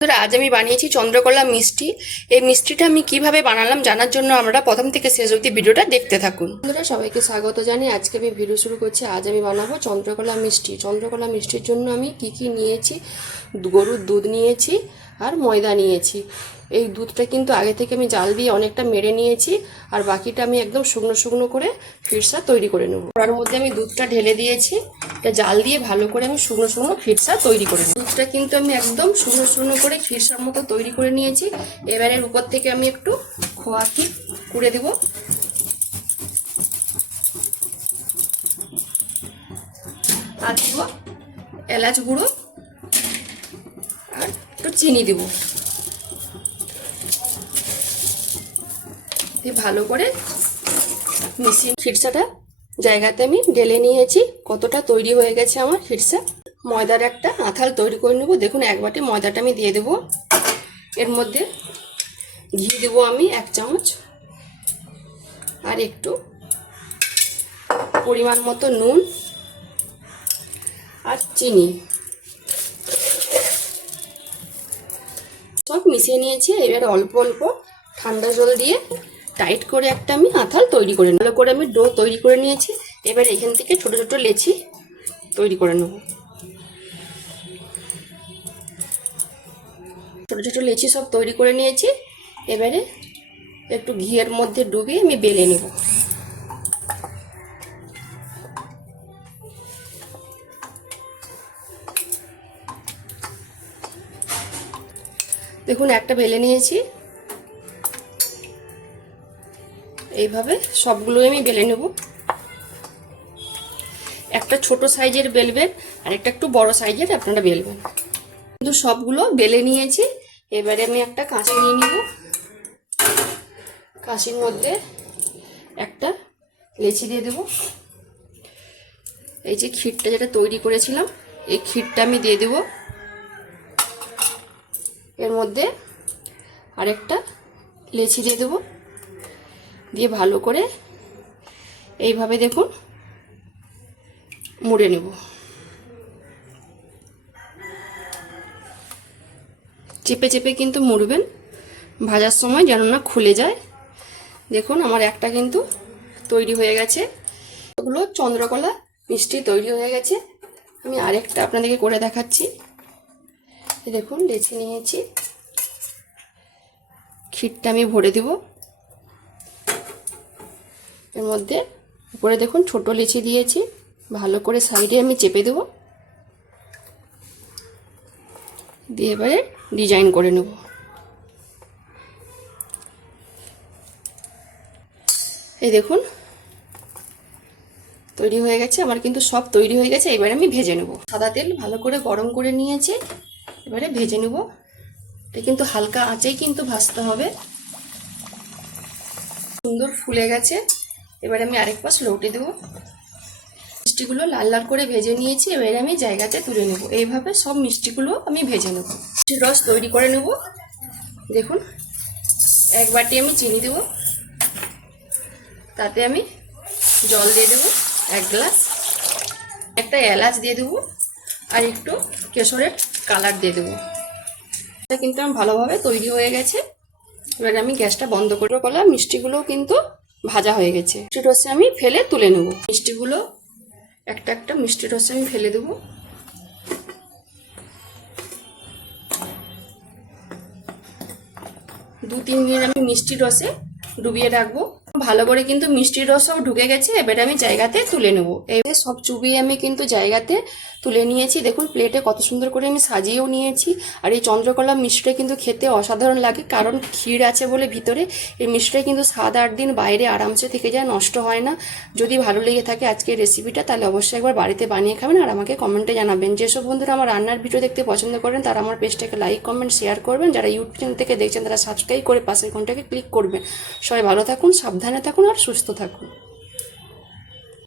বন্ধুরা, আজ আমি বানিয়েছি চন্দ্রকলা মিষ্টি। এই মিষ্টিটা আমি কিভাবে বানালাম জানার জন্য আমরা প্রথম থেকে শেষ অবধি ভিডিওটা দেখতে থাকুন। বন্ধুরা, সবাইকে স্বাগত জানিয়ে আজকে আমি ভিডিও শুরু করছি। আজ আমি বানাবো চন্দ্রকলা মিষ্টি। চন্দ্রকলা মিষ্টির জন্য আমি কি নিয়েছি, গরুর দুধ নিয়েছি আর ময়দা নিয়েছি। এই দুধটা কিন্তু আগে থেকে আমি জাল দিয়ে অনেকটা মেরে নিয়েছি, আর বাকিটা আমি একদম শুকনো শুকনো করে ফিরসা তৈরি করে নেব। তার মধ্যে আমি দুধটা ঢেলে দিয়েছি, এটা জাল দিয়ে ভালো করে আমি শুকনো শুকনো ফিরসা তৈরি করে নেব। দুধটা কিন্তু আমি একদম শুকনো শুকনো করে ফিরসার মতো তৈরি করে নিয়েছি। এবারের উপর থেকে আমি একটু খোয়া ক্ষীর কুড়ে দেব। আর দেবো এলাচ গুঁড়ো আর একটু চিনি দেব। ভালো করে মিশিয়ে ফিরসাটা জায়গাতে আমি ঢেলে নিয়েছি। কতটা তৈরি হয়ে গেছে আমার ফিরসা। ময়দার একটা আঁথাল তৈরি করে নেব। দেখুন, এক বাটি ময়দাটা আমি দিয়ে দেব। এর মধ্যে ঘি দেবো আমি 1 চামচ, আর একটু পরিমাণ মতো নুন আর চিনি সব মিশিয়ে নিয়েছি। এবার অল্প অল্প ঠান্ডা জল দিয়ে টাইট করে একটা আমি আঁথাল তৈরি করে নেব। ভালো করে আমি ডো তৈরি করে নিয়েছি। এবার এখান থেকে ছোট ছোট লেচি তৈরি করে নেব। ছোট ছোট লেচি সব তৈরি করে নিয়েছি। এবারে একটু ঘিয়ের মধ্যে ডুবিয়ে আমি বেলে নেব। দেখুন, একটা বেলে নিয়েছি। এইভাবে সবগুলো আমি বেলে নেব। একটা ছোট সাইজের বেলবেন আর একটা একটু বড় সাইজের আপনারা বেলবেন। কিন্তু সবগুলো বেলে নিয়েছি। এবারে আমি একটা কাঁচি নিয়ে নিব। কাঁচির মধ্যে একটা লেচি দিয়ে দেব। এই যে ক্ষীরটা যেটা তৈরি করেছিলাম, এই ক্ষীরটা আমি দিয়ে দেব। এর মধ্যে আরেকটা লেচি দিয়ে দেব। দিয়ে ভালো করে এইভাবে দেখুন মুড়ে নেব। চেপে চেপে কিন্তু মুড়বেন, ভাজার সময় যেন না খুলে যায়। দেখুন, আমার একটা কিন্তু তৈরি হয়ে গেছে। এগুলো চন্দ্রকলা মিষ্টি তৈরি হয়ে গেছে। আমি আরেকটা আপনাদেরকে করে দেখাচ্ছি। দেখুন, লেচি নিয়েছি, ক্ষীরটা আমি ভরে দেব। এর মধ্যে উপরে দেখুন ছোট লেচি দিয়েছি। ভালো করে সাইডে আমি চেপে দেব, দিয়ে এবারে ডিজাইন করে নেব। এই দেখুন তৈরি হয়ে গেছে। আমার কিন্তু সব তৈরি হয়ে গেছে। এবারে আমি ভেজে নেব। সাদা তেল ভালো করে গরম করে নিয়েছি। এবারে ভেজে নেব। এটা কিন্তু হালকা আঁচেই কিন্তু ভাজতে হবে। সুন্দর ফুলে গেছে। এবারে আমি আরেক পাশ লৌটে দেবো। মিষ্টিগুলো লাল লাল করে ভেজে নিয়েছি। এবারে আমি জায়গাতে তুলে নেব। এইভাবে সব মিষ্টিগুলো আমি ভেজে নেব। মিষ্টির রস তৈরি করে নেব। দেখুন, এক বাটি আমি চিনি দেব। তাতে আমি জল দিয়ে দেবো 1 গ্লাস। একটা এলাচ দিয়ে দেবো আর একটু কেশরের কালার দিয়ে দেবো। এটা কিন্তু আমার ভালোভাবে তৈরি হয়ে গেছে। এবার আমি গ্যাসটা বন্ধ করে করলাম। মিষ্টিগুলো কিন্তু ভাজা হয়ে গেছে। মিষ্টি রসে আমি ফেলে তুলে নেব। মিষ্টিগুলো একটা একটা মিষ্টি রসে আমি ফেলে দেবো। 2-3 মিনিট আমি মিষ্টির রসে ডুবিয়ে রাখবো। ভালো করে কিন্তু মিষ্টির রস সব ঢুকে গেছে। এবারে আমি জায়গাতে তুলে নেব। এবারে সব চুবিয়ে আমি কিন্তু জায়গাতে তুলে নিয়েছি। দেখুন, প্লেটে কত সুন্দর করে আমি সাজিয়েও নিয়েছি। আর এই চন্দ্রকলা মিষ্টিটা কিন্তু খেতে অসাধারণ লাগে, কারণ ক্ষীর আছে বলে ভিতরে। এই মিষ্টিটা কিন্তু 7-8 দিন বাইরে আরামসে থেকে যায়, নষ্ট হয় না। যদি ভালো লেগে থাকে আজকের রেসিপিটা, তাহলে অবশ্যই একবার বাড়িতে বানিয়ে খাবেন আর আমাকে কমেন্টে জানাবেন। যেসব বন্ধুরা আমার রান্নার ভিডিও দেখতে পছন্দ করেন তারা আমার পেজটাকে লাইক, কমেন্ট, শেয়ার করবেন। যারা ইউটিউব চ্যানেল থেকে দেখছেন তারা সাবস্ক্রাইব করে পাশের ঘন্টাকে ক্লিক করবেন। সবাই ভালো থাকুন, সাবধানে থাকুন আর সুস্থ থাকুন।